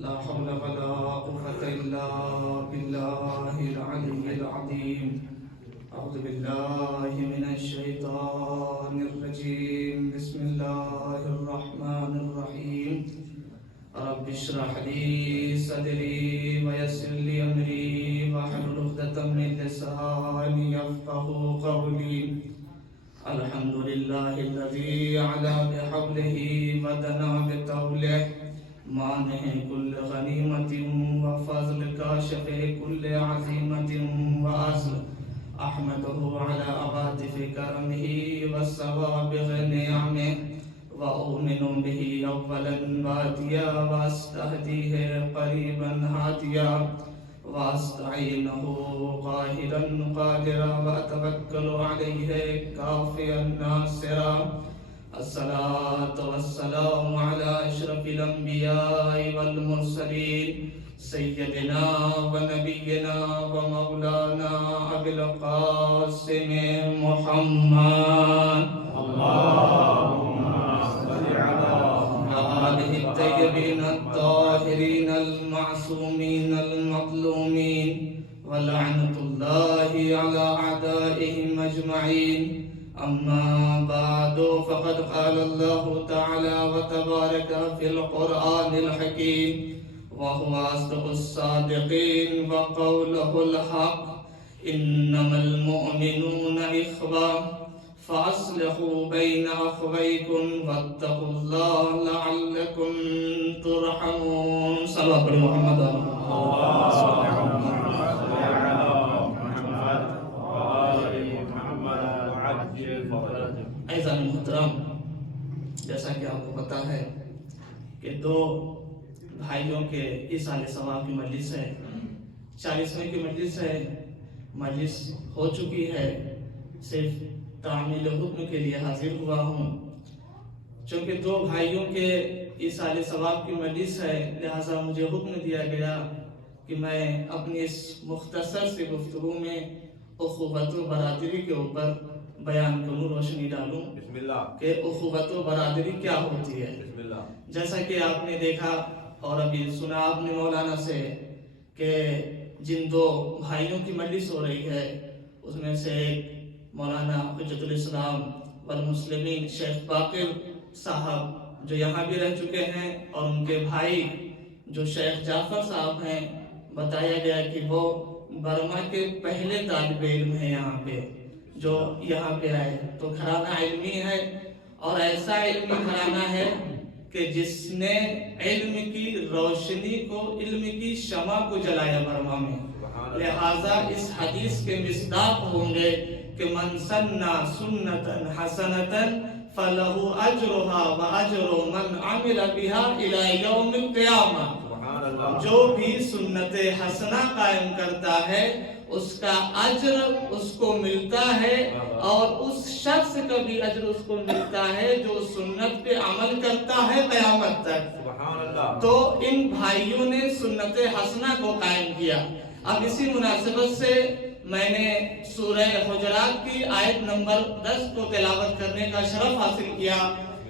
لا حول ولا قوة إلا بالله العلي العظيم. أعوذ بالله من الشيطان الرجيم. بسم الله الرحمن الرحيم. رب اشرح لي صدري ويسر لي أمري واحلل عقدة من لساني يفقهوا قولي. الحمد لله الذي علا بحوله ودنا بطوله مانع كل غنيمة وفضل كاشف كل عزيمة وأصل. أحمده على عواطف كرمه وسوابغ نعمه وأؤمن به أولا واتيا واستهديه قريبا هاتيا واستعينه قاهرا قادرا وأتوكل عليه كافيا ناصرا. الصلاة والسلام على أشرف الأنبياء والمرسلين سيدنا ونبينا ومولانا أبي القاسم محمد اللهم صل على آله الطيبين الطاهرين المعصومين المظلومين ولعنة الله على أعدائهم أجمعين. أما بعد فقد قال الله تعالى وتبارك في القرآن الحكيم وهو أصدق الصادقين وقوله الحق. إنما المؤمنون إخوة فأصلحوا بين أخويكم واتقوا الله لعلكم ترحمون. صلى الله عليه محمد ایزان محترم، جیسا کہ آپ کو پتا ہے کہ دو بھائیوں کے اس سال ثواب کی مجلس ہے، 40ویں کی مجلس ہے، مجلس ہو چکی ہے، صرف تعمیل حکم کے لیے حاضر ہوا ہوں. چونکہ دو بھائیوں کے اس سال ثواب کی مجلس ہے، لہذا مجھے حکم دیا گیا کہ میں اپنی اس مختصر سی گفتگو میں اخوت و برادری کے اوپر بیان کروں، روشنی ڈالوں کہ اخوت و برادری کیا ہوتی ہے. جیسا کہ آپ نے دیکھا اور ابھی سنا آپ نے مولانا سے کہ جن دو بھائیوں کی مجلس ہو رہی ہے اس میں سے ایک مولانا حجت الاسلام والمسلمین شیخ باقر صاحب جو یہاں بھی رہ چکے ہیں، اور ان کے بھائی جو شیخ جعفر صاحب ہیں، بتایا گیا کہ وہ برما کے پہلے طالب علم ہیں یہاں پہ جو یہاں پہ آئے. تو گھرانہ علمی ہے، اور ایسا علمی گھرانہ ہے کہ جس نے علم کی روشنی کو، علم کی شمع کو جلایا برما میں. لہٰذا اس حدیث کے مصداق ہوں گے کہ من سنّا سنتاً حسنتاً فلہ اجرہا واجر من عمل بہا الی یوم القیامہ. جو بھی سنت حسنہ قائم کرتا ہے اس کا اجر اس کو ملتا ہے، اور اس شخص کا بھی اجر اس کو ملتا ہے جو سنت پہ عمل کرتا ہے قیامت تک. تو ان بھائیوں نے سنت حسنہ کو قائم کیا. اب اسی مناسبت سے میں نے سورہ حجرات کی آیت نمبر 10 کو تلاوت کرنے کا شرف حاصل کیا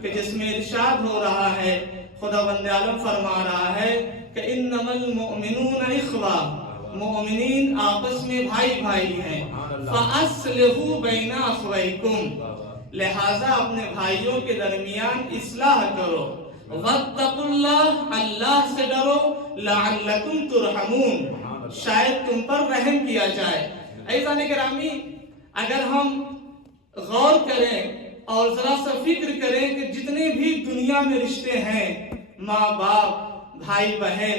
کہ جس میں ارشاد ہو رہا ہے، خداوند عالم فرما رہا ہے کہ انما المؤمنون اخوہ، مومنین آپس میں بھائی بھائی ہیں. فَأَصْلِحُوا بَيْنَ أَخْوَيْكُمْ، لہذا اپنے بھائیوں کے درمیان اصلاح کرو. وَاتَّقُوا اللَّهَ، اللہ سے ڈرو. لَعَلَّكُمْ تُرْحَمُونَ، شاید تم پر رحم کیا جائے. عزیزان گرامی، اگر ہم غور کریں اور ذرا سا فکر کریں کہ جتنے بھی دنیا میں رشتے ہیں، ماں باپ، بھائی بہن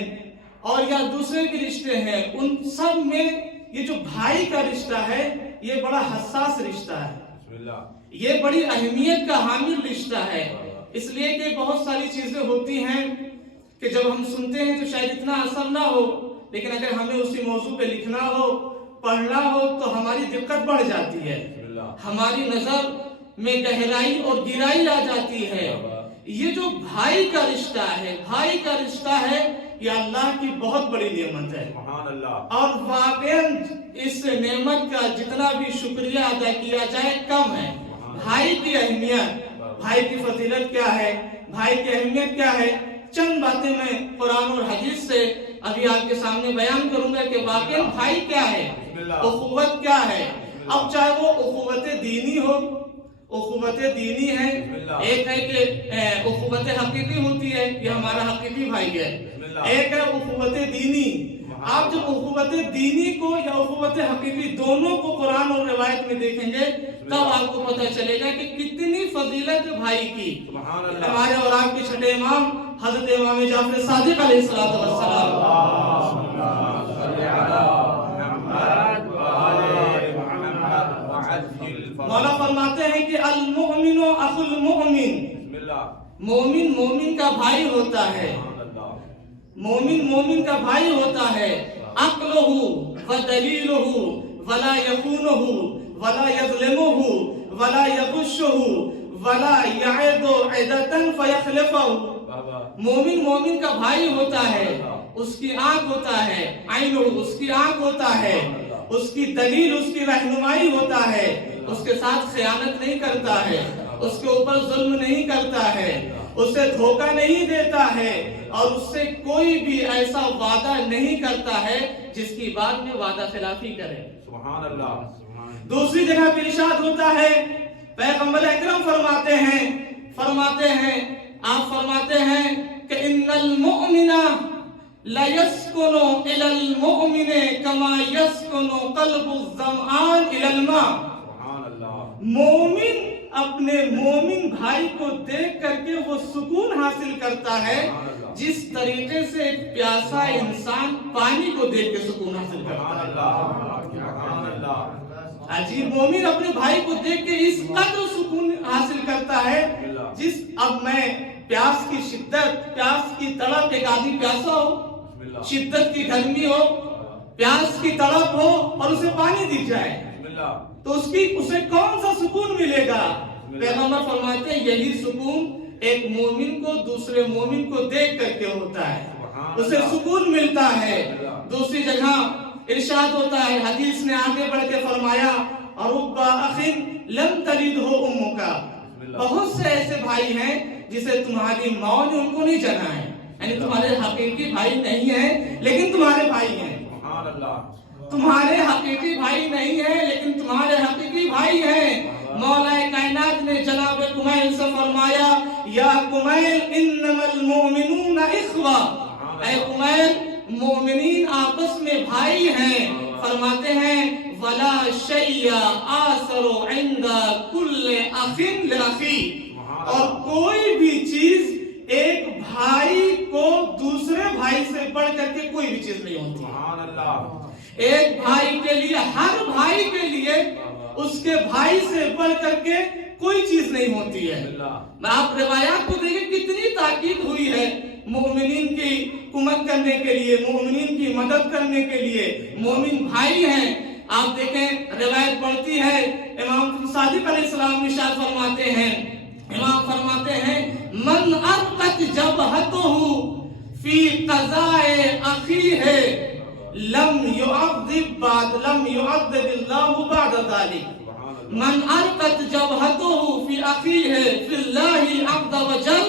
اور یا دوسرے بھی رشتے ہیں، ان سب میں یہ جو بھائی کا رشتہ ہے یہ بڑا حساس رشتہ ہے، یہ بڑی اہمیت کا حامل رشتہ ہے. اس لیے کہ بہت ساری چیزیں ہوتی ہیں کہ جب ہم سنتے ہیں تو شاید اتنا اثر نہ ہو، لیکن اگر ہمیں اسی موضوع پہ لکھنا ہو، پڑھنا ہو تو ہماری دقت بڑھ جاتی ہے، ہماری نظر میں گہرائی اور گہرائی آ جاتی ہے. یہ جو بھائی کا رشتہ ہے، بھائی کا رشتہ ہے، یہ اللہ کی بہت بڑی نعمت ہے. اور واقعاً اس نعمت کا جتنا بھی شکریہ ادا کیا جائے کم ہے. بھائی کی اہمیت، بھائی کی فضیلت کیا ہے، بھائی کی اہمیت کیا ہے. چند باتیں میں قرآن اور حدیث سے ابھی آپ کے سامنے بیان کروں گا کہ واقعی بھائی کیا ہے، اخوت کیا ہے۔ اب چاہے وہ اخوت دینی ہو، اخوت دینی ہے، ایک ہے کہ اخوت حقیقی ہوتی ہے، یہ ہمارا حقیقی بھائی ہے، ایک ہے اخوت دینی۔ آپ جب اخوت دینی کو یا اخوت حقیقی دونوں کو قرآن اور روایت میں دیکھیں گے تب آپ کو پتہ چلے گا کہ کتنی فضیلت بھائی کی۔ ہمارے اور آپ کے چھٹے امام حضرت امام جعفر صادق علیہ السلام مولا فرماتے ہیں کہ المؤمن اخو المؤمن، مومن مومن کا بھائی ہوتا ہے، مومن مومن کا بھائی ہوتا ہے۔ عقلہ ودلیلہ ولا یخونہ ولا یظلمہ ولا یغشہ ولا یعد عدتا فیخلفہ۔ مومن مومن کا بھائی ہوتا ہے، اس کی آنکھ ہوتا ہے، عینہ اس کی آنکھ ہوتا ہے، اس کی دلیل اس کی رہنمائی ہوتا ہے، اس کے ساتھ خیانت نہیں کرتا ہے، اس کے اوپر ظلم نہیں کرتا ہے، اسے دھوکہ نہیں دیتا ہے، اور اس سے کوئی بھی ایسا وعدہ نہیں کرتا ہے جس کی بعد میں وعدہ خلافی کرے۔ سبحان اللہ۔ دوسری جگہ پہ ارشاد ہوتا ہے، پیغمبر اکرم فرماتے ہیں آپ فرماتے ہیں کہ ان المؤمن لَيَسْكُنُ إِلَى الْمُؤْمِنِ كَمَا يَسْكُنُ قَلْبُ الظَّمْآنِ إِلَى الْمَاءِ۔ مومن اپنے مومن بھائی کو دیکھ کر کے وہ سکون حاصل کرتا ہے جس طریقے سے پیاسا انسان پانی کو دیکھ کے سکون حاصل کرتا ہے۔ عجیب، مومن اپنے بھائی کو دیکھ کے اس قدر سکون حاصل کرتا ہے جس، اب میں پیاس کی شدت، پیاس کی تڑپ، ایک آدمی پیاسا ہو، شدت کی گرمی ہو، پیاس کی تڑپ ہو اور اسے پانی دی جائے تو اسے کون سا سکون ملے گا؟ پیغمبر فرماتے ہیں یہی سکون ایک مومن کو دوسرے مومن کو دیکھ کر کے ہوتا ہے، اسے سکون ملتا ہے۔ دوسری جگہ ارشاد ہوتا ہے، حدیث نے آگے بڑھ کے فرمایا رب اخ لم تلدہ امک، بہت سے ایسے بھائی ہیں جسے تمہاری ماں نے ان کو نہیں جنا ہے، یعنی تمہارے حقیقی بھائی نہیں ہیں لیکن تمہارے بھائی ہیں، تمہارے حقیقی بھائی نہیں ہیں لیکن تمہارے حقیقی بھائی ہیں۔ مولا کائنات نے جناب کمیل سے فرمایا یا کمیل انما المؤمنون اخوہ، اے کمیل مومنین آپس میں بھائی ہیں۔ فرماتے ہیں ولا شیء آثر عند کل اخ لاخی، اور کوئی بھی چیز ایک بھائی کو دوسرے بھائی سے بڑھ کر کے کوئی بھی چیز نہیں ہوتی۔ ایک بھائی کے لیے، ہر بھائی کے لیے اس کے بھائی سے بڑھ کر کے کوئی چیز نہیں ہوتی ہے۔ میں آپ روایات کو دیکھیں کتنی تاکید ہوئی ہے مومنین کی کمک کرنے کے لیے، مومنین کی مدد کرنے کے لیے، مومن بھائی ہیں۔ آپ دیکھیں روایت بڑھتی ہے، امام صادق علیہ السلام ارشاد فرماتے ہیں، امام فرماتے ہیں من ارقت جبہتہ فی قضاء اخیہ لم يعذب اللہ بعد ذلك۔ من ارقت جبہتہ فی اخیہ فی اللہ عز وجل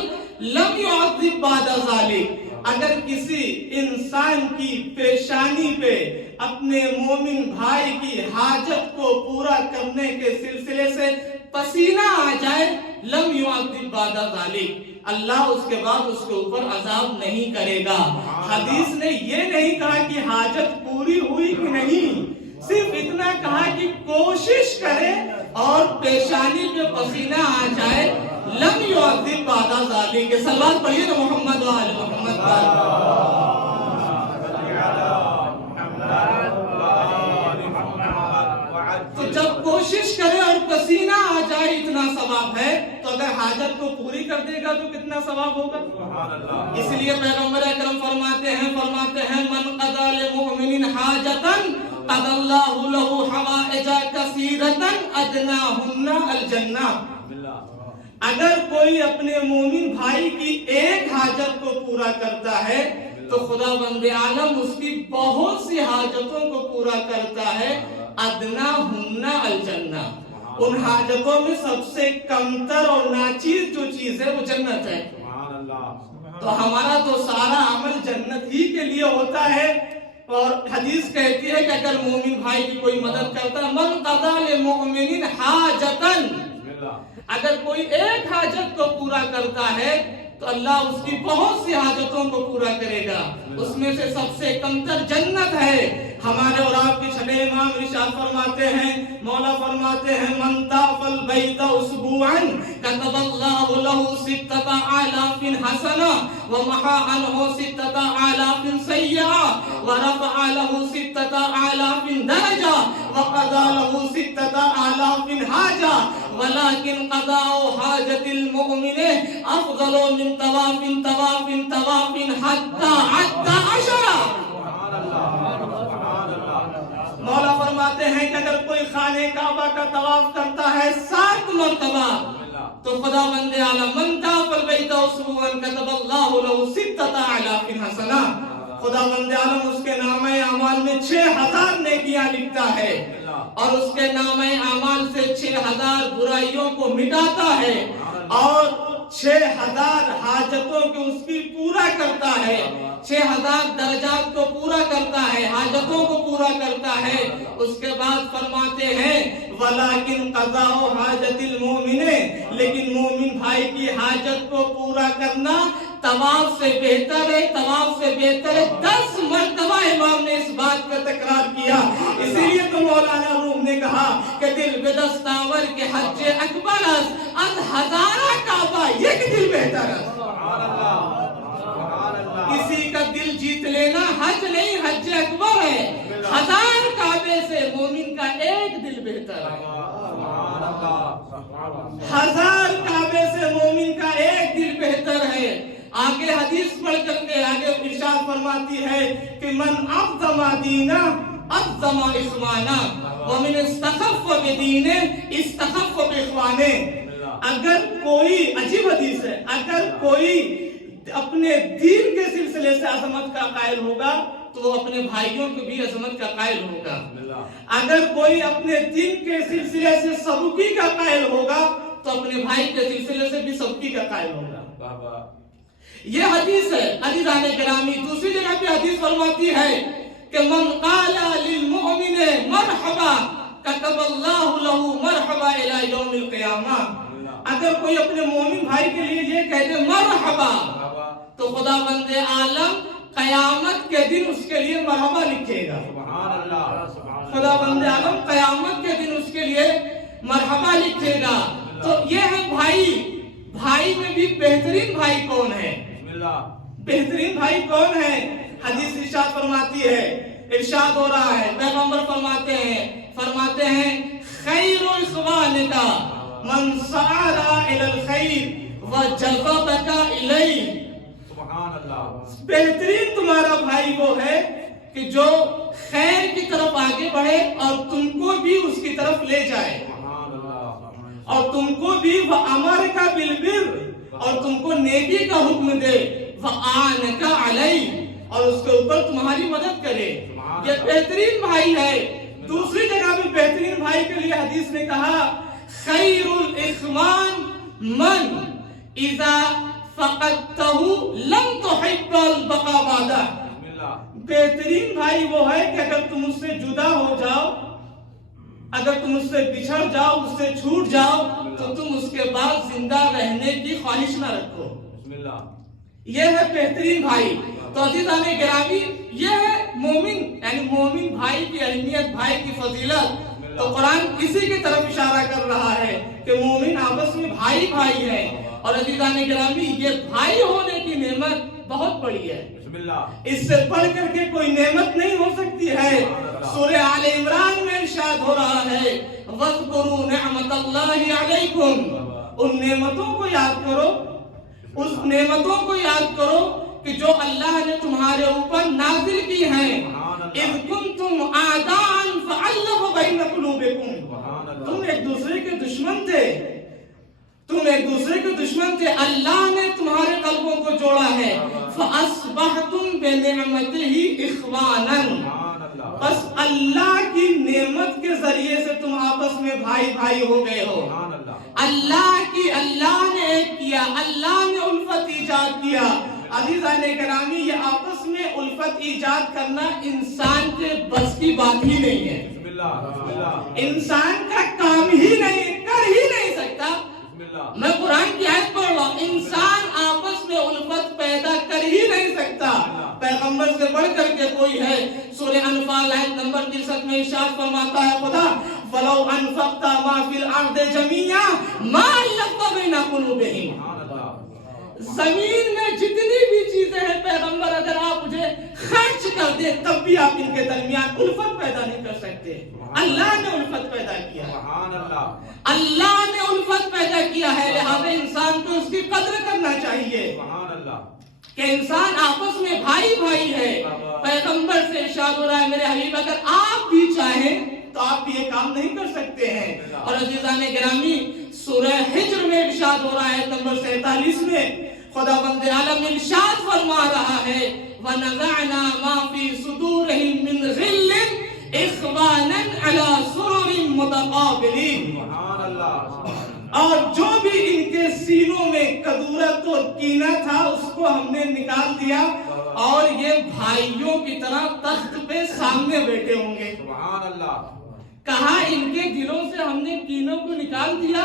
لم يعذب بعد ذلك۔ اگر کسی انسان کی پیشانی پہ اپنے مومن بھائی کی حاجت کو پورا کرنے کے سلسلے سے پسینہ آ جائے لم يعذب بعد ذلك، اللہ اس کے بعد اس کے اوپر عذاب نہیں کرے گا۔ حدیث نے یہ نہیں کہا کہ حاجت پوری ہوئی کہ نہیں، صرف اتنا کہا کہ کوشش کرے اور پیشانی پہ پسینہ آ جائے لم يعذب بعد ذلك۔ صلوات پڑھیے نا محمد و آل محمد۔ تو جب کوشش کرے اور پسینہ آ جائے اتنا ثواب ہے، تو اگر حاجت کو پوری کر دے گا تو کتنا ثواب ہوگا؟ اس لیے پیغمبر اکرم فرماتے ہیں من قضى لمؤمن حاجتا قضى الله له حوائج كثيرة ادناهن الجنہ۔ اگر کوئی اپنے مومن بھائی کی ایک حاجت کو پورا کرتا ہے تو خدا بند عالم اس کی بہت سی حاجتوں کو پورا کرتا ہے، ادناہن الجنہ، ان حاجتوں میں سب سے کمتر اور ناچیز جو چیز ہے وہ جنت ہے۔ تو ہمارا تو سارا عمل جنت ہی کے لیے ہوتا ہے. اور حدیث کہتی ہے کہ اگر مومن بھائی کی کوئی مدد کرتا ہے، من قضا للمؤمن حاجتن، اگر کوئی ایک حاجت کو پورا کرتا ہے تو اللہ اس کی بہت سی حاجتوں کو پورا کرے گا. اس میں سے سب سے کمتر جنت ہے. ہمارے اور آپ کے چھٹے امام ارشاد فرماتے ہیں، مولا فرماتے ہیں من طاف البیت اسبوعا كتب اللہ له 6,000 حسنہ ومحى عنه 6,000 سیئہ ورفع له 6,000 درجہ وقضى له 6,000 حاجہ ولكن قضاء حاجة المؤمن افضل من طواف حتى عشرہ. مولا فرماتے ہیں کہ اگر کوئی خانہ کعبہ کا طواف کرتا ہے 7 مرتبہ تو خدا بند عالم من طاف البیت اسبوعا كتب اللہ له 6,000 حسنہ، خدا بند عالم اس کے نامہ اعمال میں 6,000 نیکیاں لکھتا ہے اور اس کے نامہ اعمال سے 6,000 برائیوں کو مٹاتا ہے اور 6,000 حاجتوں کو اس کی پورا کرتا ہے، 6,000 درجات کو پورا کرتا ہے، حاجتوں کو پورا کرتا ہے. اس کے بعد فرماتے ہیں وَلَكِنْ قَضَاءُ حَاجَةِ الْمُؤْمِنِ، لیکن مومن بھائی کی حاجت کو پورا کرنا طواف سے بہتر ہے، طواف سے بہتر ہے. 10 مرتبہ امام نے اس بات کا تکرار کیا. اسی لیے تو مولانا روم نے کہا کہ دل بے دستاور کے حج اکبر از ہزارہ کعبہ ایک دل بہتر ہے. کسی کا دل جیت لینا حج نہیں، حج اکبر ہے. 1000 کعبے سے مومن کا ایک دل بہتر ہے. 1000 کعبے سے مومن کا ایک دل بہتر ہے. آگے حدیث پڑھ کر کے آگے ارشاد فرماتی ہے کہ من اعظم دینا اعظم اخوانا ومن استخف بدینہ استخف باخوانے. اگر کوئی، عجیب حدیث ہے، اگر کوئی اپنے دین کے سلسلے سے عظمت کا قائل ہوگا تو وہ اپنے بھائیوں کو بھی عظمت کا قائل ہوگا. اگر کوئی اپنے دین کے سلسلے سے سبکی کا قائل ہوگا تو اپنے بھائی کے سلسلے سے بھی سبکی کا قائل ہوگا. یہ حدیث ہے عزیزان گرامی. دوسری جگہ پہ حدیث فرماتی ہے کہ من قال للمؤمن مرحبا كتب اللہ له مرحبا الى یوم القیامہ. اگر کوئی اپنے مومن بھائی کے لیے یہ کہہ دے مرحبا تو خدا بند عالم قیامت کے دن اس کے لیے مرحبا لکھے گا. خدا بند عالم قیامت کے دن اس کے لیے مرحبا لکھے گا. تو یہ ہے بھائی. بھائی میں بھی بہترین بھائی کون ہے؟ بہترین بھائی کون ہے؟ حدیث ارشاد فرماتی ہے، ارشاد ہو رہا ہے، پیغمبر فرماتے ہیں خیر اخوانک من سعر الی الخیر وجذبک الیہ. بہترین تمہارا بھائی وہ ہے کہ جو خیر کی طرف آگے بڑھے اور تم کو بھی اس کی طرف لے جائے اور تم کو بھی وَأَمَرَكَ بِالْبِرِّ اور تم کو نیکی کا حکم دے وَأَعَانَكَ عَلَيْهِ اور اس کے اوپر تمہاری مدد کرے. یہ بہترین بھائی ہے. دوسری جگہ بھی بہترین بھائی کے لیے حدیث نے کہا خیر الاخوان من اذا فقدته لم تحب البقاء بعدہ. بہترین بھائی وہ ہے کہ اگر تم اس سے جدا ہو جاؤ، اگر تم اس سے بچھڑ جاؤ، اس سے چھوٹ جاؤ تو تم اس کے بعد زندہ رہنے کی خواہش نہ رکھو. یہ ہے بہترین بھائی. تو عزیزان گرامی یہ ہے مومن، یعنی مومن بھائی کی اہمیت، بھائی کی فضیلت. تو قرآن اسی کی طرف اشارہ کر رہا ہے کہ مومن آپس میں بھائی بھائی ہے. اور عزیزان گرامی یہ بھائی ہونے کی نعمت بہت بڑی ہے. اس سے بڑھ کر کے کوئی نعمت نہیں ہو سکتی ہے. سورہ آل عمران میں ارشاد ہو رہا ہے وَاذْكُرُوا نِعْمَةَ اللَّهِ عَلَيْكُمْ. ان نعمتوں کو یاد کرو، اس نعمتوں کو یاد کرو کہ جو اللہ نے تمہارے اوپر نازل کی ہیں. اِذْ كُنْتُمْ أَعْدَاءً فَأَلَّفَ بَيْنَ قُلُوبِكُمْ. تم ایک دوسرے کے دشمن تھے، تم ایک دوسرے کے دشمن تھے، اللہ نے تمہارے قلبوں کو جوڑا ہے. فَأَصْبَحْتُمْ بِنِعْمَتِهِ إِخْوَانًا. بس اللہ کی نعمت کے ذریعے سے تم آپس میں بھائی بھائی ہو گئے ہو. اللہ نے ایک کیا، اللہ نے الفت ایجاد کیا عزیزان گرامی یہ آپس میں الفت ایجاد کرنا انسان کے بس کی بات ہی نہیں ہے. انسان کا کام ہی نہیں, کر ہی نہیں سکتا. میں قرآن کی آیت پڑھ رہا ہوں, انسان آپس میں الفت پیدا کر ہی نہیں سکتا. پیغمبر سے بڑھ کر کے کوئی ہے. سورہ انفال آیت نمبر 63 میں ارشاد فرماتا ہے خدا فَلَوْ أَنفَقْتَ مَا فِي الْأَرْضِ جَمِيعًا مَا أَلَّفْتَ بَيْنَ قُلُوبِهِمْ. زمین میں جتنی بھی چیزیں ہیں پیغمبر اگر آپ مجھے خرچ کر دیں تب بھی آپ ان کے درمیان الفت پیدا نہیں کر سکتے. اللہ نے الفت پیدا کیا ہے, اللہ نے الفت پیدا کیا ہے, لہذا انسان کو اس کی قدر کرنا چاہیے کہ انسان آپس میں بھائی بھائی ہے. پیغمبر سے ارشاد ہو رہا ہے میرے حبیب اگر آپ بھی چاہیں تو آپ بھی یہ کام نہیں کر سکتے ہیں. اور عزیزان گرامی سورہ حجر میں ارشاد ہو رہا ہے نمبر 47 میں خدا بند عالم ارشاد فرما رہا ہے وَنَزَعْنَا مَا فِي صُدُورِهِم مِّن غِلٍّ إِخْوَانًا عَلَى سُرُرٍ مُتَقَابِلِينَ. اور جو بھی ان کے سینوں میں کدورت اور کینہ تھا اس کو ہم نے نکال دیا اور یہ بھائیوں کی طرح تخت پہ سامنے بیٹھے ہوں گے. کہا ان کے دلوں سے ہم نے کینوں کو نکال دیا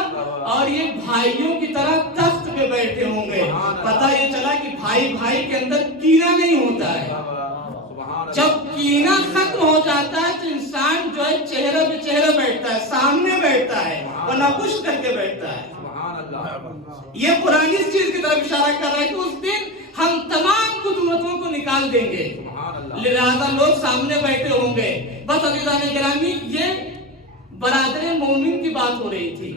اور یہ بھائیوں کی طرح تخت پہ بیٹھے ہوں گے. پتہ یہ چلا کہ بھائی بھائی کے اندر کینہ نہیں ہوتا ہے. جب کینہ ختم ہو جاتا ہے تو انسان جو ہے چہرے پہ چہرے بیٹھتا ہے, سامنے بیٹھتا ہے, ورنہ پشت کر کے بیٹھتا ہے. یہ قرآن اس چیز کی طرف اشارہ کر رہا ہے کہ اس دن ہم تمام قدرتوں کو نکال دیں گے, لہذا لوگ سامنے بیٹھے ہوں گے. بس عزیزان گرامی یہ برادر مومن کی بات ہو رہی تھی.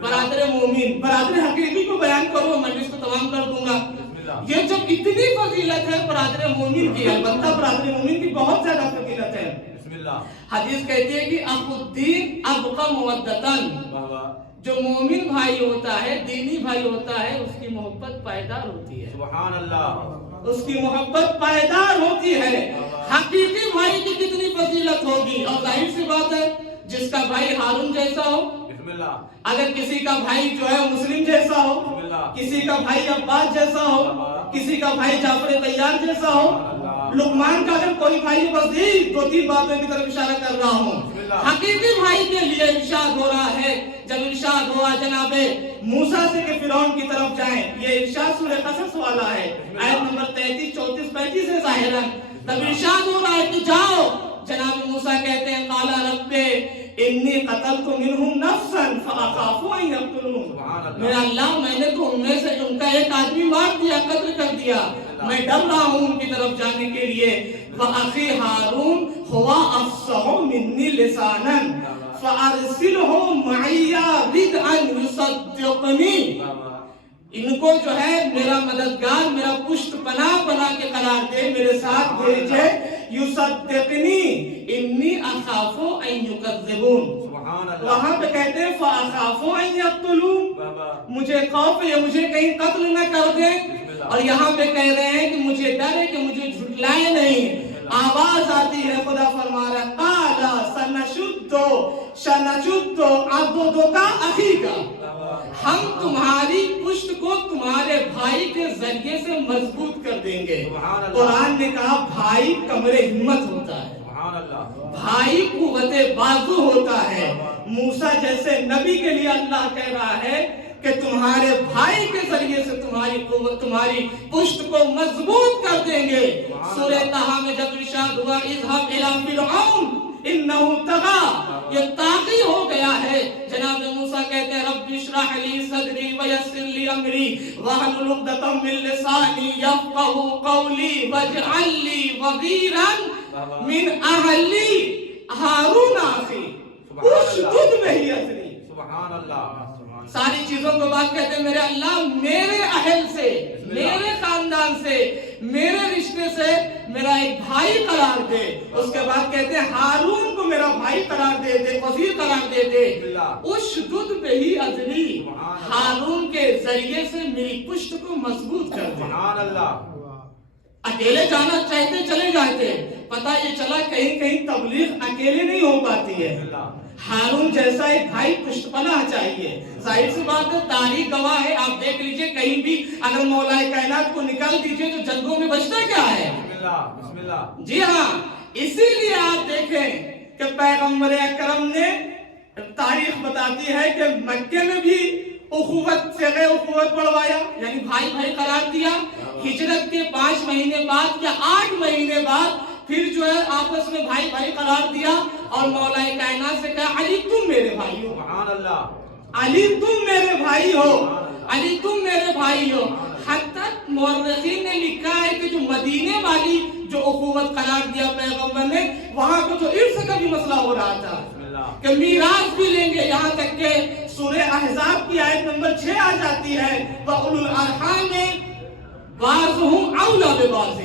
برادر مومن, برادر حقیقی کو بیان کرو, مجلس کو تمام کر دوں گا. یہ جو اتنی فضیلت ہے برادر مومن کی, البتہ برادر مومن کی بہت زیادہ فضیلت ہے. حدیث کہتی ہے کہ اخو الدین ابقى مودتاً, جو مومن بھائی ہوتا ہے, دینی بھائی ہوتا ہے, اس کی محبت پائیدار ہوتی ہے. سبحان اللہ, اس کی محبت پائیدار ہوتی ہے. حقیقی بھائی کی کتنی فضیلت ہوگی, اور ظاہر سی بات ہے جس کا بھائی ہارون جیسا ہو, اگر کسی کا بھائی جو ہے مسلم جیسا ہو, کسی کا بھائی عباس جیسا ہو, کسی کا بھائی جعفر طیار جیسا ہو, لقمان کا اگر کوئی بھائی, بس یہی 2-3 باتوں کی طرف اشارہ کر رہا ہوں. حقیقی بھائی کے لیے ارشاد ہو رہا ہے, جب ارشاد ہوا جناب موسیٰ سے کہ فرعون کی طرف جائیں, یہ ارشاد سورہ قصص والا ہے آیت نمبر 33, 34, 35 سے ظاہراً. تب ارشاد ہو رہا ہے کہ جاؤ. جناب موسیٰ کہتے ہیں قال رب انی قتلت منہم نفسا فاخاف ان یقتلون. میرا اللہ میں نے تو ان میں سے ان کا ایک آدمی مار دیا, قتل کر دیا, میں ڈر رہا ہوں ان کی طرف جانے کے لیے. وَأَخِي هَارُونَ هُوَ أَفْصَحُ مِنِّي لِسَانًا فَأَرْسِلْهُ مَعِيَّ رِدْءًا يُصَدِّقْنِي. ان کو جو ہے میرا مددگار, میرا پشت پناہ بنا کے قرار دے, میرے ساتھ بھیجے. یصدقنی انی اخاف ان یکذبون. وہاں پہ کہتے ہیں فاخاف ان یقتلون, مجھے خوف ہے مجھے کہیں قتل نہ کر دیں. اور یہاں پہ کہہ رہے ہیں کہ مجھے ڈر ہے کہ مجھے جھٹلائے نہیں. آواز آتی ہے, خدا فرما رہا ہے قال سنشد عضدک اخیک, ہم تمہاری پشت کو تمہارے بھائی کے ذریعے سے مضبوط کر دیں گے. قرآن نے کہا بھائی کمر ہمت ہوتا ہے, بھائی قوت بازو ہوتا ہے. موسیٰ جیسے نبی کے لیے اللہ کہہ رہا ہے کہ تمہارے بھائی کے ذریعے سے تمہاری قوت, تمہاری پشت کو مضبوط کر دیں گے. سورہ طٰہٰ میں جب ارشاد ہوا اذهب الى فرعون انه طغى, یہ طاغی ہو گیا ہے. جناب موسیٰ کہتے ہیں رب اشرح لی صدری ویسر لی امری واحلل عقدۃ من لسانی یفقهوا قولی واجعل لی وزیرا من اہلی ہارون اخی اشدد بہ اذری. سبحان اللہ. ساری چیزوں کو بات کہتے ہیں میرے اللہ میرے اہل سے, میرے خاندان سے, میرے رشتے سے میرا ایک بھائی قرار دے. اس کے بعد کہتے ہیں ہارون کو میرا بھائی قرار دے دے, وزیر قرار دے دے. اشدد بہ اذری, ہارون کے ذریعے سے میری پشت کو مضبوط کر دے. سبحان اللہ. اکیلے جانا چاہتے چلے جاتے, پتہ یہ چلا کہیں کہیں تبلیغ اکیلے نہیں ہو پاتی ہے. ہارون جیسا ایک بھائی پشت پناہ چاہیے. ظاہر سی بات ہے، تاریخ گواہ ہے. آپ دیکھ لیجئے کہیں بھی اگر مولا کائنات کو نکال دیجئے تو جنگوں میں بچتا کیا ہے؟ بسم اللہ. جی ہاں، اسی لیے آپ دیکھیں کہ پیغمبر اکرم نے تاریخ بتاتی ہے کہ مکے میں بھی اخوت سے اخوت بڑھوایا، یعنی بھائی بھائی قرار دیا. ہجرت کے 5 مہینے بعد یا 8 مہینے بعد پھر جو ہے آپس میں بھائی بھائی قرار دیا اور مولا کائنات سے کہا علی تم میرے بھائی ہو. سبحان اللہ. علی تم میرے بھائی ہو، علی تم میرے بھائی ہو. حتیٰ مورخین نے لکھا ہے کہ جو مدینے والی جو اخوت قرار دیا پیغمبر نے، وہاں پہ تو ارث کا بھی مسئلہ ہو رہا تھا کہ میراث بھی لیں گے. یہاں تک کہ سورہ احزاب کی آیت نمبر 6 آ جاتی ہے وَأُولُو الْأَرْحَامِ بَعْضُهُمْ أَوْلَىٰ بِبَعْضٍ،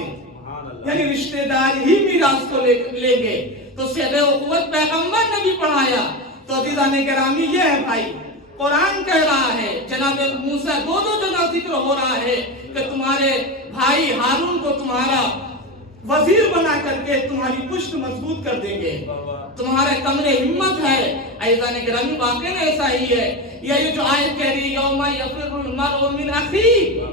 یعنی رشتہ دار ہی میراث کو لیں گے. تو صحبہ اخوت پیغمبر نے بھی پڑھایا. تو عزیزان گرامی یہ ہے بھائی، قرآن کہہ رہا ہے، جناب موسیٰ دو جگہ ذکر ہو رہا ہے کہ تمہارے بھائی ہارون کو تمہارا وزیر بنا کر کے تمہاری پشت مضبوط کر دیں گے، تمہارا کمر ہمت ہے. عزیزان گرامی واقعی میں ایسا ہی ہے. یہ جو آیت کہہ رہی ہے یوم یفر المرء من اخیہ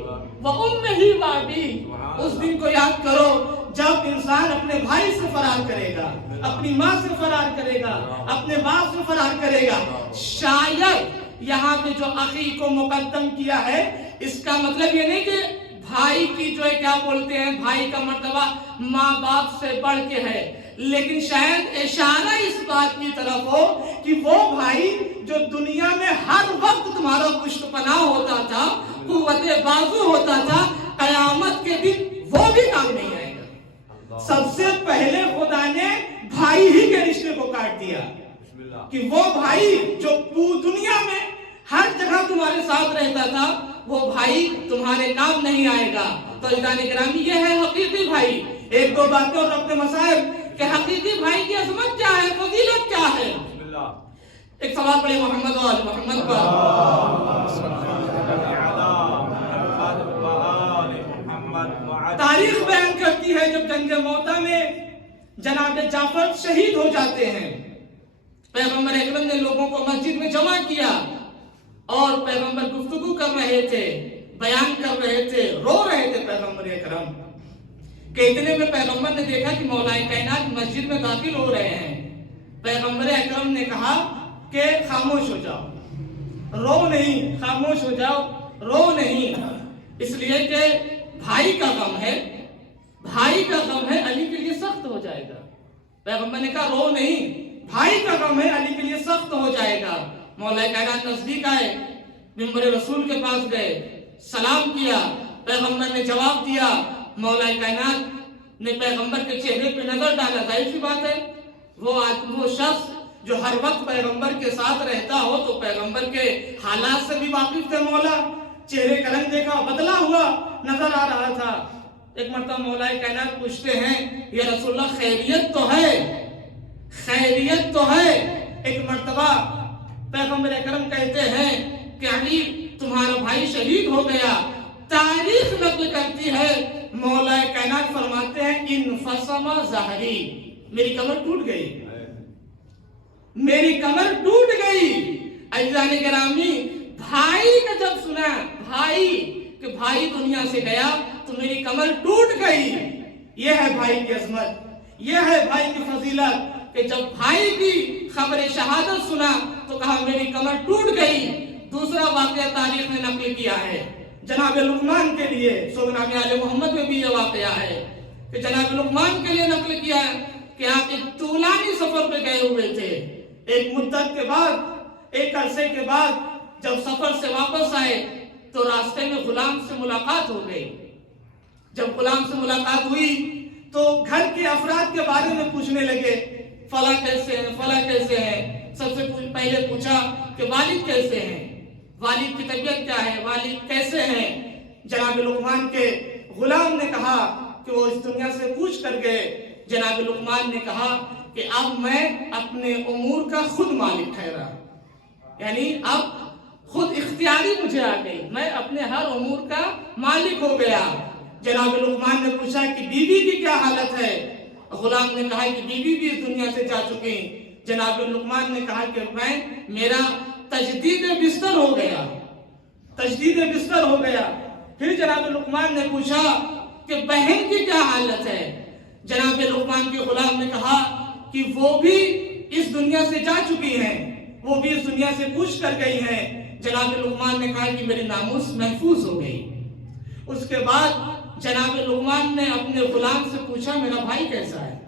وامہ وابیہ، اس دن کو یاد کرو جب انسان اپنے بھائی سے فرار کرے گا، اپنی ماں سے فرار کرے گا، اپنے باپ سے فرار کرے گا. شاید یہاں پہ جو اخی کو مقدم کیا ہے، اس کا مطلب یہ نہیں کہ بھائی کی جو ہے کیا بولتے ہیں، بھائی کا مرتبہ ماں باپ سے بڑھ کے ہے، لیکن شاید اشارہ اس بات کی طرف ہو کہ وہ بھائی جو دنیا میں ہر وقت تمہارا پشت پناہ ہوتا تھا، قوت بازو ہوتا تھا، قیامت کے دن وہ بھی کام نہیں آئے گا. سب سے پہلے خدا نے بھائی ہی کے رشتے کو کاٹ دیا کہ وہ بھائی جو دنیا میں ہر جگہ تمہارے ساتھ رہتا تھا، وہ بھائی تمہارے کام نہیں آئے گا. تو عزیزان گرامی یہ ہے حقیقی بھائی. ایک دو باتیں اور اپنے مسائل کہ حقیقی بھائی کی عظمت کیا ہے، فضیلت کیا ہے. ایک سوال پڑھیں محمد و آل محمد پر. تاریخ بیان کرتی ہے جب جنگ موتا میں جناب جعفر شہید ہو جاتے ہیں، پیغمبر اکرم نے لوگوں کو مسجد میں جمع کیا اور پیغمبر گفتگو کر رہے تھے، بیان کر رہے تھے، رو رہے تھے پیغمبر اکرم. کہ اتنے میں پیغمبر نے دیکھا کہ مولا کائنات مسجد میں داخل ہو رہے ہیں. پیغمبر اکرم نے کہا کہ خاموش ہو جاؤ، رو نہیں، خاموش ہو جاؤ، رو نہیں. اس لیے کہ بھائی کا غم ہے، بھائی کا غم ہے، علی کے لیے سخت ہو جائے گا. پیغمبر نے کہا رو نہیں، بھائی کا غم ہے، علی کے لیے سخت ہو جائے گا. مولا کائنات نزدیک آئے، منبر رسول کے پاس گئے، سلام کیا. پیغمبر نے جواب دیا. مولا کائنات نے پیغمبر کے چہرے پہ نظر ڈالا. ظاہر سی بات ہے وہ شخص جو ہر وقت پیغمبر کے ساتھ رہتا ہو تو پیغمبر کے حالات سے بھی واقف تھے. مولا چہرے کا رنگ دیکھا، بدلا ہوا نظر آ رہا تھا. ایک مرتبہ مولا کائنات پوچھتے ہیں یا رسول اللہ خیریت تو ہے، خیریت تو ہے. ایک مرتبہ پیغمبر اکرم کہتے ہیں کہ علی تمہارا بھائی شہید ہو گیا. تاریخ نقل کرتی ہے مولا کائنات فرماتے ہیں انفصم ظہری، میری کمر ٹوٹ گئی، میری کمر ٹوٹ گئی. عزیزان گرامی بھائی کا جب سنا بھائی کہ بھائی دنیا سے گیا تو میری کمر ٹوٹ گئی. یہ ہے بھائی کی عظمت، یہ ہے بھائی کی فضیلت کہ جب بھائی کی خبر شہادت سنا تو کہا میری کمر ٹوٹ گئی. دوسرا واقعہ تاریخ نے نقل کیا ہے جناب لقمان کے لیے، سورہ آل محمد میں بھی یہ واقعہ ہے کہ جناب لقمان کے لیے نقل کیا ہے کہ آپ ایک طولانی سفر پہ گئے ہوئے تھے. ایک مدت کے بعد، ایک عرصے کے بعد جب سفر سے واپس آئے تو راستے میں غلام سے ملاقات ہو گئی. جب غلام سے ملاقات ہوئی تو گھر کے افراد کے بارے میں پوچھنے لگے، فلاں کیسے ہیں، فلاں کیسے ہیں. سب سے پہلے پوچھا کہ والد کیسے ہیں، والد کی طبیعت کیا ہے، والد کیسے ہیں. جناب لقمان کے غلام نے کہا کہ وہ اس دنیا سے پوچھ کر گئے. جناب لقمان نے کہا کہ اب میں اپنے امور کا خود مالک ٹھہرا، یعنی اب خود اختیاری مجھے آ گئی، میں اپنے ہر امور کا مالک ہو گیا. جناب لقمان نے پوچھا کہ بیوی کی کیا حالت ہے. غلام نے کہا کہ بیوی بھی اس دنیا سے جا چکی. جناب لقمان نے کہا کہ میرا تجدید بستر ہو گیا، تجدید بستر ہو گیا۔ پھر جناب لقمان نے پوچھا کہ بہن کی کیا حالت ہے؟ جناب لقمان کے غلام نے کہا کہ وہ بھی اس دنیا سے جا چکی ہیں، وہ بھی اس دنیا سے کوچ کر گئی ہیں۔ جناب لقمان نے کہا کہ میری ناموس محفوظ ہو گئی۔ اس کے بعد جناب لقمان نے اپنے غلام سے پوچھا میرا بھائی کیسا ہے،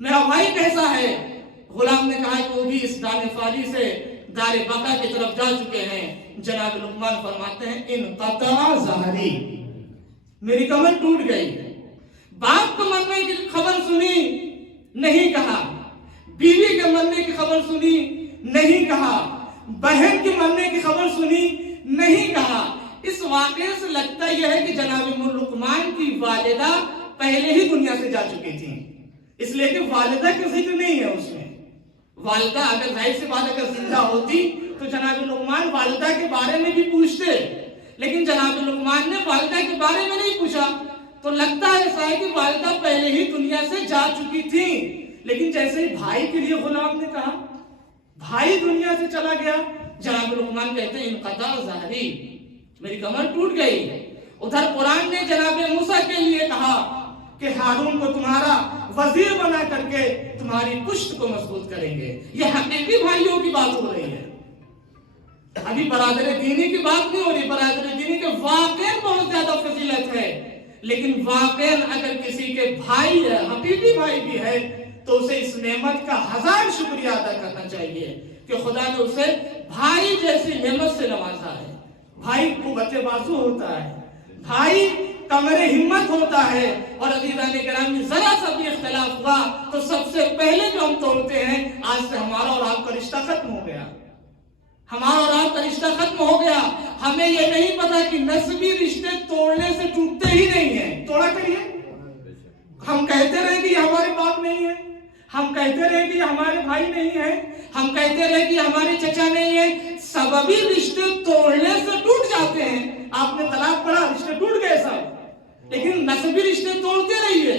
میرا بھائی کیسا ہے؟ غلام نے کہا کہ وہ بھی اس دار فانی سے دار بقا کی طرف جا چکے ہیں۔ جناب لقمان فرماتے ہیں انقطع ظہری، میری کمر ٹوٹ گئی۔ باپ کو مرنے کی خبر سنی، نہیں کہا، بیوی کے مرنے کی خبر سنی، نہیں کہا، بہن کے مرنے کی خبر سنی، نہیں کہا۔ اس واقعے سے لگتا یہ ہے کہ جناب لقمان کی والدہ پہلے ہی دنیا سے جا چکی تھی، اس لیے کہ والدہ کا ذکر نہیں ہے اس میں۔ والدہ اگر ظاہر سی بات اگر زندہ ہوتی تو جناب لقمان والدہ کے بارے میں بھی پوچھتے، لیکن جناب لقمان نے والدہ کے بارے میں نہیں پوچھا، تو لگتا ہے ایسا ہے کہ والدہ پہلے ہی دنیا سے جا چکی تھی۔ لیکن جیسے ہی بھائی کے لیے غلام نے کہا، بھائی دنیا سے چلا گیا، جناب لقمان کہتے ہیں انقطع ظہری، میری کمر ٹوٹ گئی۔ ادھر قرآن نے جناب موسیٰ کے لیے کہا کہ ہارون کو تمہارا وزیر بنا کر کے تمہاری پشت کو مضبوط کریں گے۔ یہ حقیقی بھائیوں کی بات ہو رہی ہے، ابھی برادر دینی کی بات نہیں ہو رہی۔ برادر دینی کے واقعی بہت زیادہ فضیلت ہے، لیکن واقعی اگر کسی کے بھائی ہے، حقیقی بھائی بھی ہے، تو اسے اس نعمت کا 1000 شکریہ ادا کرنا چاہیے کہ خدا نے اسے بھائی جیسی نعمت سے نوازا ہے۔ بھائی قوت بازو ہوتا ہے، بھائی کمر ہمت ہوتا ہے، اور عزیزان گرامی ذرا سا بھی اختلاف ہوا تو سب سے پہلے جو ہم توڑتے ہیں، آج سے ہمارا اور آپ کا رشتہ ختم ہو گیا، ہمارا اور آپ کا رشتہ ختم ہو گیا۔ ہمیں یہ نہیں پتا کہ نسبی رشتے توڑنے سے ٹوٹتے ہی نہیں ہیں، توڑا کریے۔ ہم کہتے رہے کہ یہ ہمارے باپ نہیں ہے، ہم کہتے رہے کہ یہ ہمارے بھائی نہیں ہیں، ہم کہتے رہے کہ ہمارے چچا نہیں ہے، سببی رشتے توڑنے سے ٹوٹ جاتے ہیں۔ آپ نے طلاق پڑھا، رشتے ٹوٹ گئے سب، لیکن نسبی رشتے توڑتے رہیے۔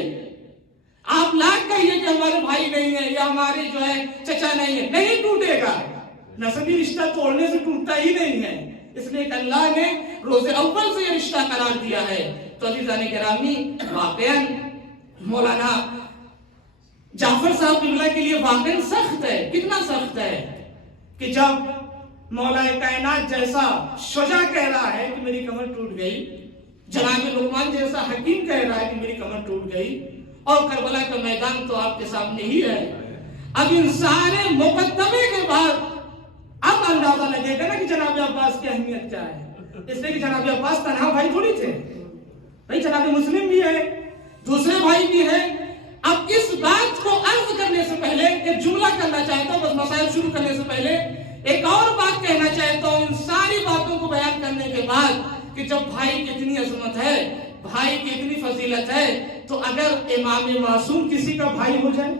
آپ لاکھ کہیے کہ ہمارے بھائی نہیں ہے یا ہمارے جو ہے چچا نہیں ہے، نہیں ٹوٹے گا۔ نسبی رشتہ توڑنے سے ٹوٹتا ہی نہیں ہے، اس لیے کہ اللہ نے روز اول سے یہ رشتہ قرار دیا ہے۔ تو عزیزان گرامی واقعاً مولانا جعفر صاحب قبلہ کے لیے واقعاً سخت ہے، کتنا سخت ہے کہ جب مولا کائنات جیسا شجاع کہہ رہا ہے کہ میری کمر ٹوٹ گئی، جناب لقمان جیسا حکیم کہہ رہا ہے کہ میری کمر ٹوٹ گئی، اور کربلا کا میدان تو آپ کے سامنے ہی ہے۔ اب ان سارے مقدمے کے بعد اب اندازہ لگے گا نا کہ جناب عباس کی اہمیت کیا ہے، اس لیے کہ جناب عباس تنہا بھائی تھوڑی تھے، بھائی جناب مسلم بھی ہے، دوسرے بھائی بھی ہے۔ اب اس بات کو عرض کرنے سے پہلے ایک جملہ کرنا چاہتا ہوں، بس مسائل شروع کرنے سے پہلے ایک اور بات کہنا چاہتا ہوں، ان ساری باتوں کو بیان کرنے کے بعد کہ جب بھائی کی اتنی عظمت ہے، بھائی کی اتنی فضیلت ہے، تو اگر امام معصوم کسی کا بھائی ہو جائے،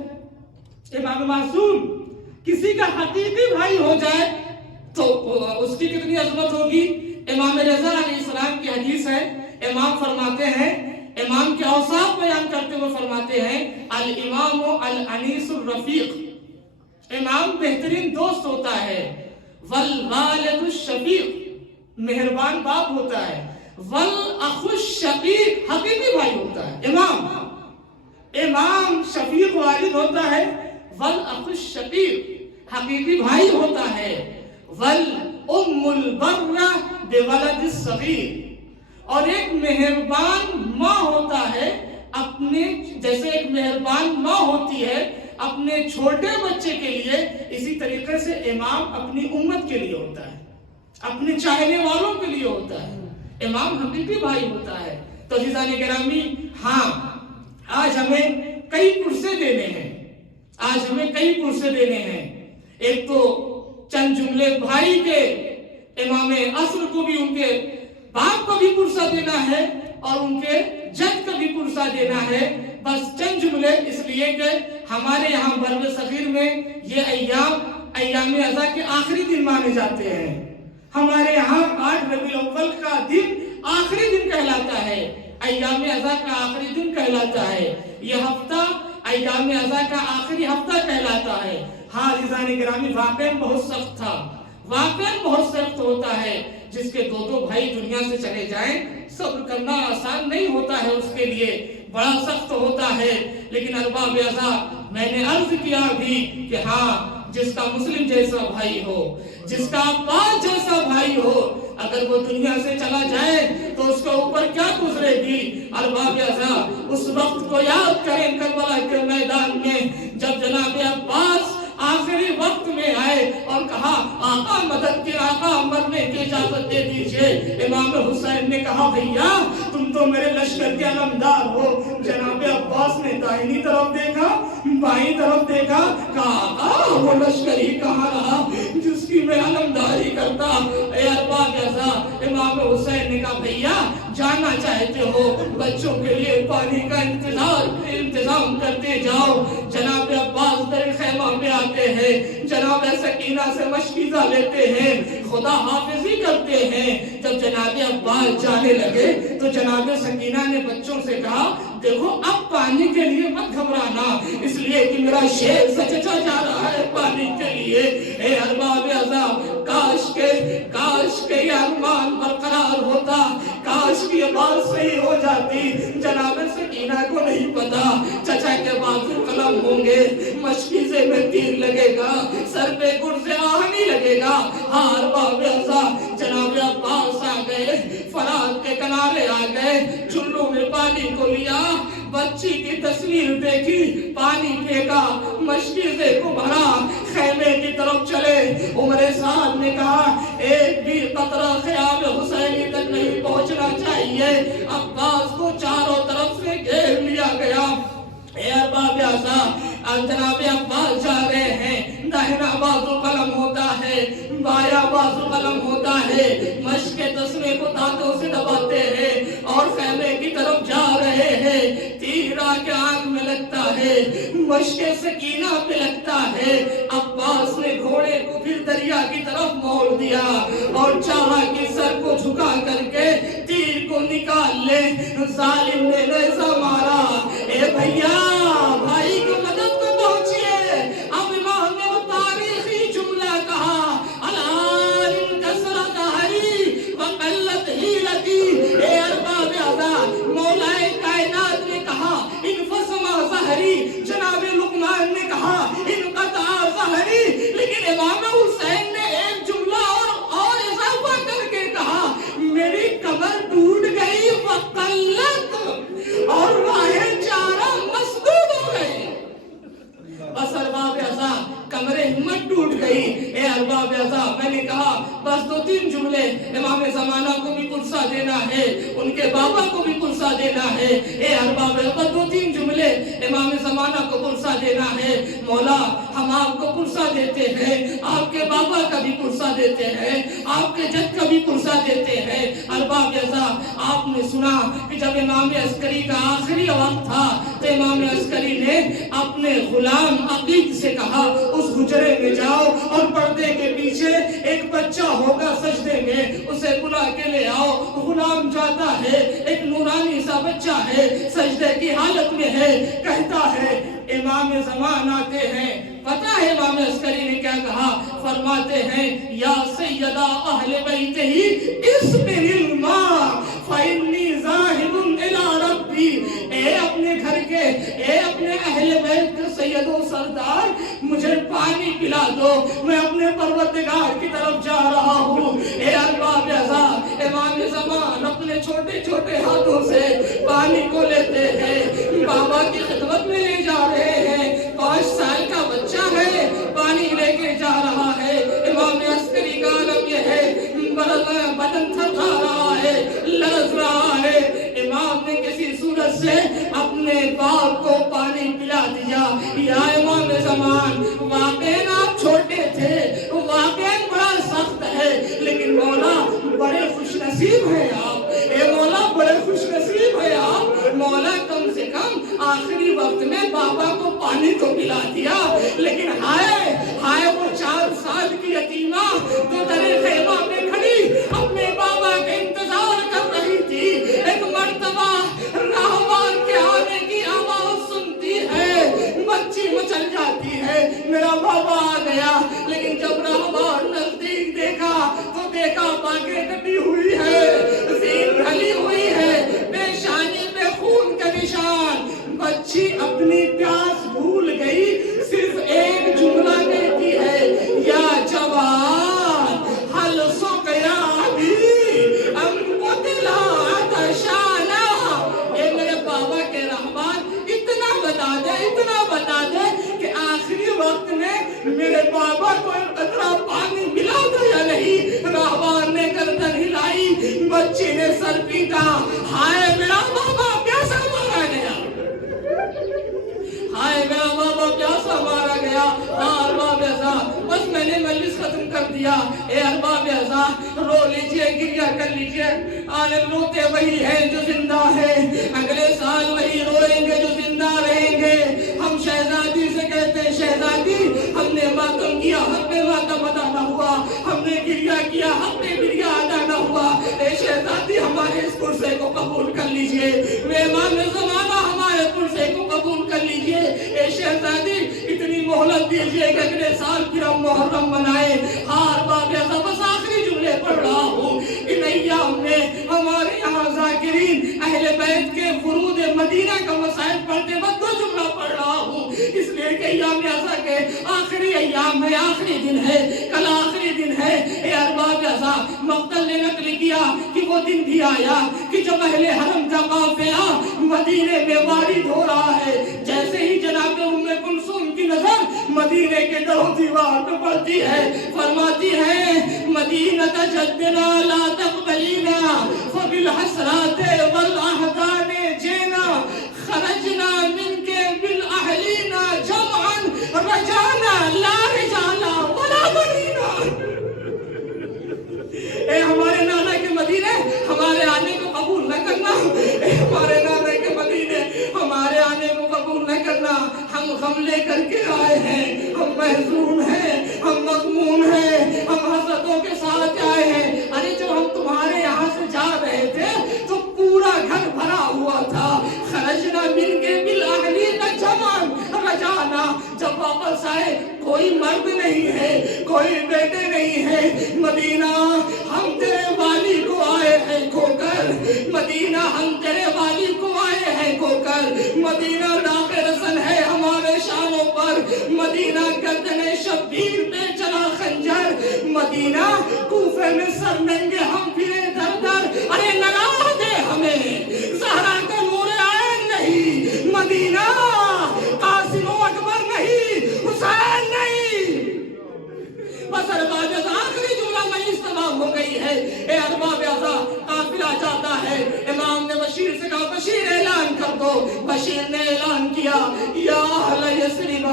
امام معصوم کسی کا حقیقی بھائی ہو جائے تو اس کی کتنی عظمت ہوگی۔ امام رضا علیہ السلام کی حدیث ہے، امام فرماتے ہیں، امام کے اوصاف بیان کرتے ہوئے فرماتے ہیں الامام الانیس الرفیق، امام بہترین دوست ہوتا ہے، والوالد الشفیق، مہربان باپ ہوتا ہے، والاخ الشقیق، حقیقی بھائی ہوتا ہے۔ امام شفیق والد ہوتا ہے، والاخ الشقیق حقیقی بھائی ہوتا ہے، والام البرہ بولد الصغیر، اور ایک مہربان ماں ہوتا ہے اپنے، جیسے ایک مہربان ماں ہوتی ہے اپنے چھوٹے بچے کے لیے، اسی طریقے سے امام اپنی امت کے لیے ہوتا ہے، اپنے چاہنے والوں کے لیے ہوتا ہے، امام حقیقی بھائی ہوتا ہے۔ تو عزیزان گرامی، ہاں آج ہمیں کئی پرسے دینے ہیں، آج ہمیں کئی پرسے دینے ہیں۔ ایک تو چند جملے بھائی کے، امام عصر کو بھی ان کے باپ کو بھی پرسہ دینا ہے اور ان کے جد کا بھی پرسہ دینا ہے۔ بس چند جملے، اس لیے کہ ہمارے یہاں برب صغیر میں یہ ایام عزا کے آخری دن مانے جاتے ہیں۔ ہمارے یہاں 8 ربیع الاول کا دن آخری دن کہلاتا ہے، ایام عزا کا آخری دن کہلاتا ہے۔ یہ ہفتہ ایام ازا کا آخری ہفتہ کہلاتا ہے۔ ہاں عزیزان گرامی، واقعاً بہت سخت تھا، واقعاً بہت سخت ہوتا ہے۔ جس کے دو بھائی دنیا سے چلے جائیں، صبر کرنا آسان نہیں ہوتا ہے، اس کے لیے بڑا سخت ہوتا ہے۔ لیکن ارباب ازا، میں نے عرض کیا بھی کہ ہاں، جس کا مسلم جیسا بھائی ہو، جس کا عباس جیسا بھائی ہو، اگر وہ دنیا سے چلا جائے تو اس کے اوپر کیا گزرے گی۔ ارباب ازا، اس وقت کو یاد کریں کربلا کے میدان میں، جب جناب عباس آخری وقت میں آئے اور کہا آقا مدد کی، آقا مرنے کی اجازت دے دیجئے۔ امام حسین نے کہا بھیا تم تو میرے لشکر کے علمدار ہو۔ جناب عباس نے دائیں طرف دیکھا، بائیں طرف دیکھا، کہا آقا وہ لشکر ہی کہاں رہا جس کی میں علمداری کرتا۔ اے ارباب ازا، امام حسین نے کہا بھیا جانا چاہتے ہو بچوں کے لیے پانی کا انتظام کرتے جاؤ۔ جناب عباس در خیمہ میں آتے ہیں، جناب سکینہ سے مشکیزہ لیتے ہیں، خدا حافظی کرتے ہیں۔ جب جناب عباس جانے لگے تو جناب سکینہ نے بچوں سے کہا دیکھو اب پانی کے لیے مت گھبرانا، اس لیے کہ میرا شیر سچا جا رہا ہے پانی کے لیے۔ اے ارباب ازا، کاش کے یہ ارمان برقرار ہوتا، کاش کی یہ بات صحیح ہو جاتی۔ جناب سکینہ کو نہیں پتا چچا کے بازو قلم ہوں گے، مشکیزے میں تیر لگے گا، سر پہ گرز آہنی لگے گا۔ ہاں ارباب ازا، جناب عباس آ گئے، فرات کے کنارے آ گئے، چلو میں پانی کو لیا، بچی کی تصویر دیکھی، پانی پھینکا، مشکیزے کو بھرا، خیمے کی طرف چلے۔ عمر سعد نے کہا ایک بھی قطرہ خیام حسینی تک نہیں پہنچنا چاہیے۔ عباس کو چاروں طرف سے گھیر لیا گیا۔ اے ارباب ازا، جناب عباس جا رہے ہیں، داہنا بازو قلم ہوتا ہے، بایاں بازو قلم ہوتا ہے، مشق کے تسمے کو دانتوں سے دباتے ہیں اور خیمے کی طرف جا رہے ہیں۔ تیر آ کے آنکھ میں لگتا ہے، مشق سکینہ پہ لگتا ہے۔ عباس نے گھوڑے کو پھر دریا کی طرف موڑ دیا اور چاہا کہ سر کو جھکا کر کے تیر کو نکال لے۔ ظالم نے نیزہ مارا۔ اے بھیا بھائی کی مدد کو پہنچیے۔ اب امام نے وہ تاریخی جملہ کہا العالم کثرت ہری وقلت حیلتی۔ اے ارباب ازا، مولا کائنات نے کہا انفسما ظہری، جناب لقمان نے کہا انقطع ظہری، لیکن امام حسین نے ایک جملہ اور اضافہ کر کے کہا میری کمر ٹوٹ گئی وقلت، اور راہیں چارہ مسدود ہو گئی۔ بس ارباب ازا، کمر ہمت ٹوٹ گئی۔ اے ارباب ازا، میں نے کہا بس دو تین جملے امام زمانہ کو بھی پرسہ دینا ہے، ان کے بابا کو بھی پرسہ دینا ہے۔ اے ارباب ازا، دو تین جملے امام زمانہ کو پرسہ دینا ہے۔ مولا ہم آپ کو پرسہ دیتے ہیں، آپ کے بابا کا بھی پرسہ دیتے ہیں، آپ کے جد کا بھی پرسہ دیتے ہیں۔ ارباب ازا، آپ نے سنا کہ جب امام عسکری کا آخری وقت تھا تو امام عسکری نے اپنے غلام عقیق سے کہا اس حجرے میں جاؤ اور پردے کے پیچھے ایک بچہ ہوگا سجدے میں، اسے بلا کے لے آؤ۔ غلام جاتا ہے، ایک نورانی سا بچہ ہے، سجدے کی حالت میں ہے، کہتا ہے امام زمان آتے ہیں۔ پتہ ہے امام عسکری نے کیا کہا؟ فرماتے ہیں یا سیدہ اہل بیت ہی اصبر الماء فإنی ذاہب الی ربی۔ اے اپنے گھر کے، اے اپنے اہل بیت کے سید و سردار، مجھے پانی پلا دو، میں اپنے پروردگار کی طرف جا رہا ہوں۔ اے ارباب ازا، امام زمان اپنے چھوٹے چھوٹے ہاتھوں سے پانی کو لیتے ہیں، بابا کی خدمت میں لے جا رہے ہیں۔ 5 سال کا بچہ ہے، پانی لے کے جا رہا ہے۔ امام عسکری کا عالم یہ ہے، بدن تھرا رہا ہے، لرز رہا ہے۔ امام نے کسی صورت سے اپنے باپ کو پانی پلا دیا۔ یا امام زمان، واقعاً آپ چھوٹے تھے، واقعاً بڑا سخت ہے، لیکن مولا بڑے خوش نصیب ہیں آپ۔ اے مولا بڑے خوش نصیب ہیں آپ۔ مولا کم سے کم آخری وقت میں بابا کو پانی تو پلا دیا، لیکن ہائے وہ 4 سال کی یتیمہ تو درے خیمہ میں کھڑی اپنے بابا کے انتظار کر رہی تھی۔ ایک مرتبہ راہوار کے آنے کی آواز سنتی ہے، نے سر پیٹا، ہائے میرا بابا پیاسا مارا گیا، ہائے میرا بابا پیاسا مارا گیا۔ ارباب اعزاز بس میں نے مجلس ختم کر دیا۔ اے ارباب اعزاز رو لیجئے، گریہ کر لیجئے۔ عالم روتے وہی ہیں جو زندہ ہے، اگلے سال وہی روئیں گے جو زندہ رہیں گے۔ ہم شہزادی سے کہتے ہیں شہزادی ہم نے ماتم کیا، ہم نے ماتم ادا نہ ہوا، ہم نے گریہ کیا، ہم نے گریہ ادا نہ ہوا۔ اے شہزادی ہمارے اس پرسے کو قبول کر لیجئے، امام زمانہ ہمارے پرسے کو قبول کر لیجئے۔ اے شہزادی اتنی مہلت دیجئے کہ اگلے سال پھر ہم محرم منائے۔ ہار باب ایسا بس آخری جملے پڑھ رہا ہوں۔ ان ایام میں ہمارے یہاں ذاکرین اہل بیت کے فرود مدینہ کا مسائل پڑھتے وقت دو جملہ پڑھ رہا ہوں، اس لیے کہ ایام ایسا کہ آخری ایام ہے، آخری دن ہے، کل آخری دن ہے۔ اے ارباب ایسا مقتل نے نقل کیا کہ وہ دن بھی آیا کہ جب اہل حرم کا قافلہ مدینے میں وارد ہو رہا ہے، جیسے ہی جناب ام کلثوم کی نظر مدینے کے در و دیوار پہ پڑتی ہے، فرماتی ہے مدینۃ جدنا لا تقبلینا فبالحسرات والاحزان جینا خرجنا من کے بالاہلینا جمعا رجانا لا رجالا ولا بنینا۔ اے ہمارے نانا کے مدینے ہمارے آنے کو قبول نہ کرنا، اے ہمارے نانا کے مدینے ہمارے آنے کو قبول نہ کرنا۔ ہم غم لے کر کے آئے ہیں، ہم محزون ہیں، ہم مغموم ہیں، ہم حسرتوں کے ساتھ آئے ہیں۔ ارے جب ہم تمہارے یہاں سے جا رہے تھے تو پورا گھر بھرا ہوا تھا۔ خرجنا من کے بالاہلین جمعا رجانا، جب واپس آئے کوئی مرد نہیں ہے، کوئی بیٹے نہیں ہے۔ مدینہ ہم تیرے والی کو آئے ہیں کھو کر، مدینہ ہم تیرے والی کو آئے ہیں کھو کر۔ مدینہ داغ رسن ہے ہمارے شانوں پر، مدینہ گردن شبیر پہ چلا خنجر، مدینہ کوفے میں سر ننگے ہم پھرے در در۔ ارے لگا دے ہمیں زہرا کا نور عین نہیں، مدینہ قاسم و اکبر نہیں، حسین نہیں۔ بس ارباب اعزاز آخری جملہ مجلس تمام ہو گئی ہے۔ اے ارباب اعزاز قافلہ جاتا ہے، امام نے بشیر سے کہا بشیر اعلان کر دو۔ بشیر نے اعلان کیا یا اہل یثرب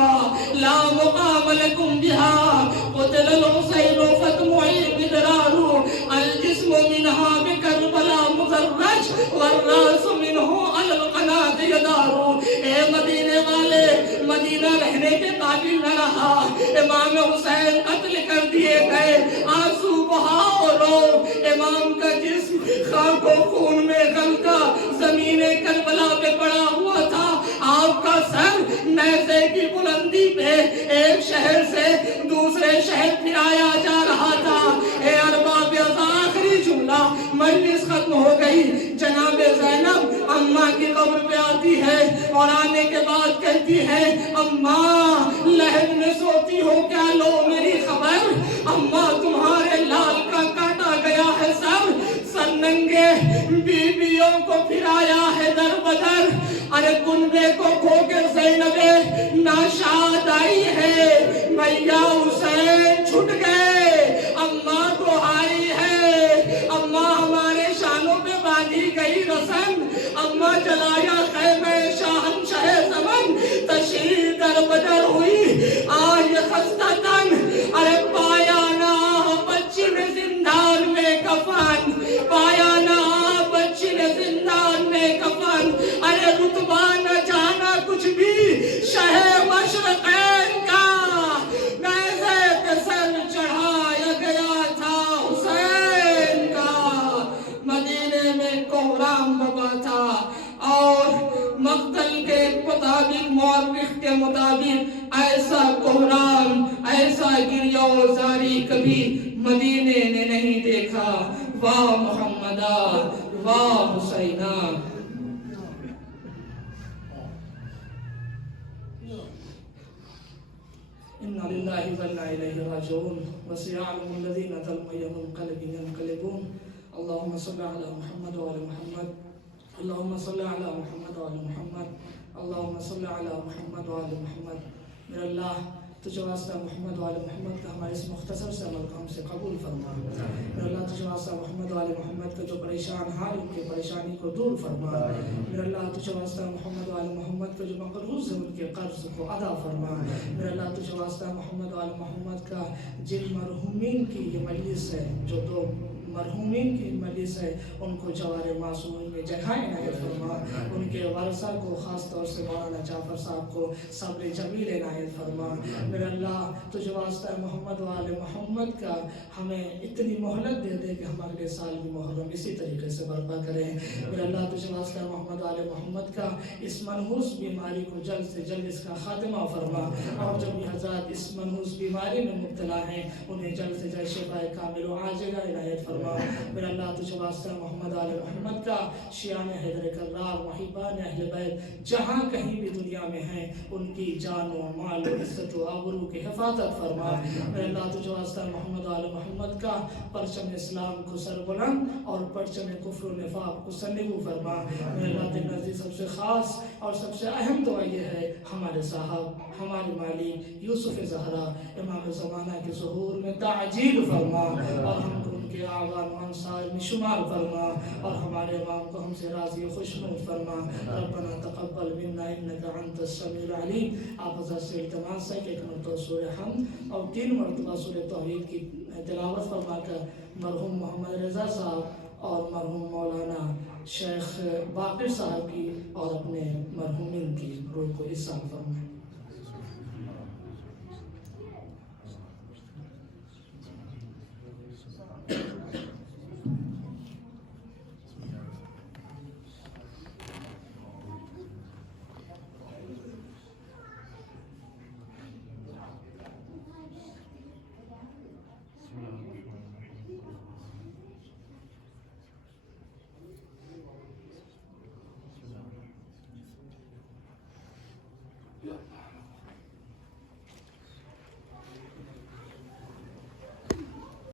لا مقام لکم بہا قتل الحسین فتمعی بدرار الجسم منہا بکربلا مزرج والراس منہ علی القناة یدار۔ اے مدینے والے، مدینہ رہنے کے قابل نہ رہا، امام حسین قتل کر دیے گئے، آنسو بہاؤ رو، امام کا جسم خاک و خون میں غلطا زمین کربلا پہ پڑا ہوا تھا، آپ کا سر نیزے کی بلندی پہ ایک شہر سے دوسرے شہر پھرایا جا رہا تھا۔ اے ارباب اعزاز آخری جملہ، مجلس ختم ہو گئی، جناب زینب اماں کی قبر پہ آتی ہے اور آنے کے بعد کہتی ہے اماں لہد میں سوتی ہو کیا، لو میری خبر، اماں تمہارے لال کا کاٹا گیا ہے سر ننگے بیویوں کو پھرایا ہے در بدر۔ ارے کنبے کو کھو کے زینب ناشاد آئی ہے، بھیا حسین چھٹ گئے، اماں تو آئی ہے، اماں ہمارے شانوں پہ باندھی گئی رسن، اماں جلایا خیمہ شاہنشاہ زمن، تشریح در بدر ہوئی آج خستہ تن، ارے پایا نہ بچی نے زندان میں کفن، پایا نہ بچی نے زندان میں کفن، ارے رتبہ نہ جانا کچھ بھی شہ مشرقین کا، نیزے پہ سر چڑھایا گیا تھا حسین کا۔ مدینے میں کوہرام بابا تھا اور مقتل کے مطابق، مورخ کے مطابق ایسا کوہرام، ایسا گریہ و زاری کبھی مدینے نے نہیں دیکھا۔ واہ محمدہ، واہ حسینہ۔ انا للہ و انا الیہ راجعون وسيعلم الذين ظلموا يوم القلب ينقلبون۔ اللهم صل على محمد وعلى محمد، اللهم صل على محمد وعلى محمد، اللهم صل على محمد وعلى محمد۔ میرے اللہ تجھے واسطہ محمد و آل محمد کا ہمارے اس مختصر سے عمل کو ہم سے قبول فرما۔ میرے اللہ تجھے واسطہ محمد و آل محمد کا جو پریشان حال ان کی پریشانی کو دور فرما۔ میرے اللہ تجھے واسطہ محمد و آل محمد کا جو مقروض ہے ان کے قرض کو ادا فرما۔ میرے اللہ تجھے واسطہ محمد و آل محمد کا جن مرحومین کی یہ مجلس ہے، جو دو مرحومین کی مجلس ہے، ان کو جوار معصومین میں جگہ عنایت فرما۔ ان کے ورثہ کو خاص طور سے مولانا جعفر صاحب کو صبر جمیل عنایت فرما۔ میرے اللہ تجھے واسطہ محمد و آل محمد کا ہمیں اتنی مہلت دے دے کہ ہم اگلے سال بھی محرم اسی طریقے سے برپا کریں۔ میرے اللہ تجھے واسطہ محمد و آل محمد کا اس منحوس بیماری کو جلد سے جلد اس کا خاتمہ فرما، اور جب یہ حضرات اس منحوس بیماری میں مبتلا ہیں انہیں جلد سے جلد شفا کامل و عاجلہ عنایت فرما۔ میرے اللہ تجھے واسطہ محمد آل محمد کا شیعان حیدر کرار محبان اہل بیت جہاں کہیں بھی دنیا میں ہیں ان کی جان و مال و عزت و آبرو کی حفاظت فرما۔ میرے اللہ تجھے واسطہ محمد آل محمد کا پرچم اسلام کو سربلند اور پرچم کفر و نفاق کو سرنگو فرما۔ میرے اللہ تیرے نزدیک سب سے خاص اور سب سے اہم دعا یہ ہے ہمارے صاحب ہمارے مالک یوسف زہرا امام زمانہ کے ظہور میں تعجیل فرما، اور ہم کو ان کے آوان و انصار میں شمار فرما، اور ہمارے امام کو ہم سے راضی و خوشنود فرما۔ ربنا تقبل منا انک انت السمیع العلیم۔ آپ حضرت سے التماس ہے کہ ایک مرتبہ سورہ حمد اور 3 مرتبہ سورہ توحید کی تلاوت فرما کر مرحوم محمد رضا صاحب اور مرحوم مولانا شیخ باقر صاحب کی اور اپنے مرحومین کی روح کو حصہ فرمائیں۔